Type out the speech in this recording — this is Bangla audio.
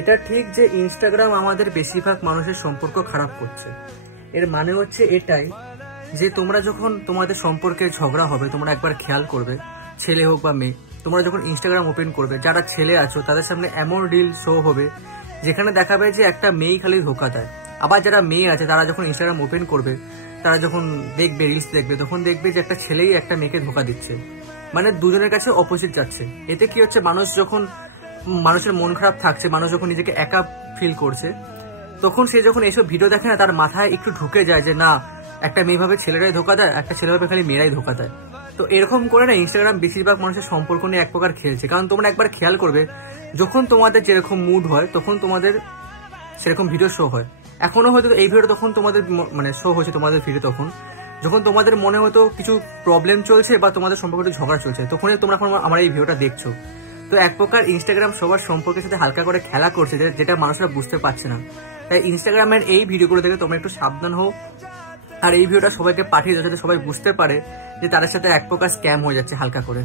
এটা ঠিক যে ইনস্টাগ্রাম আমাদের বেশিরভাগ মানুষের সম্পর্ক খারাপ করছে। এর মানে হচ্ছে এটাই যে তোমরা যখন তোমাদের সম্পর্কে ঝগড়া হবে, তোমরা একবার খেয়াল করবে, ছেলে হোক বা মেয়ে, তোমরা যখন ইনস্টাগ্রাম ওপেন করবে, যারা ছেলে আছো তাদের সামনে এমন রিল শো হবে যেখানে দেখাবে যে একটা মেয়েই খালি ধোকা দেয়। আবার যারা মেয়ে আছে তারা যখন ইনস্টাগ্রাম ওপেন করবে, তারা যখন দেখবে, রিলস দেখবে, তখন দেখবে যে একটা ছেলেই একটা মেয়েকে ধোকা দিচ্ছে। মানে দুজনের কাছে অপোজিট যাচ্ছে। এতে কি হচ্ছে, মানুষের মন খারাপ থাকছে, মানুষ যখন নিজেকে একা ফিল করছে, তখন সে যখন এইসব ভিডিও দেখে না, তার মাথায় একটু ঢুকে যায় যে না, একটা মেয়ে ভাবে ছেলেরাই ধোকা দেয়, একটা ছেলে ভাবে খালি মেয়েরাই ধোকা দেয়। তো এরকম করে না ইনস্টাগ্রাম বেশিরভাগ মানুষের সম্পর্ক নিয়ে এক প্রকার খেলছে। কারণ তোমরা একবার খেয়াল করবে, যখন তোমাদের যেরকম মুড হয় তখন তোমাদের সেরকম ভিডিও শো হয়। এখনো হয়তো এই ভিডিও তখন তোমাদের মানে শো হয়েছে তোমাদের ভিডিও, তখন যখন তোমাদের মনে হয়তো কিছু প্রবলেম চলছে বা তোমাদের সম্পর্কে ঝগড়া চলছে, তখনই তোমরা এখন আমার এই ভিডিওটা দেখছো। তো এক প্রকার ইনস্টাগ্রাম সবার সম্পর্কের সাথে হালকা করে খেলা করছে, যেটা মানুষরা বুঝতে পারছে না। তাই ইনস্টাগ্রামের এই ভিডিওগুলো দেখে তোমরা একটু সাবধান হও, আর এই ভিডিওটা সবাইকে পাঠিয়ে দাও যাতে সবাই বুঝতে পারে যে তাদের সাথে এক প্রকার স্ক্যাম হয়ে যাচ্ছে হালকা করে।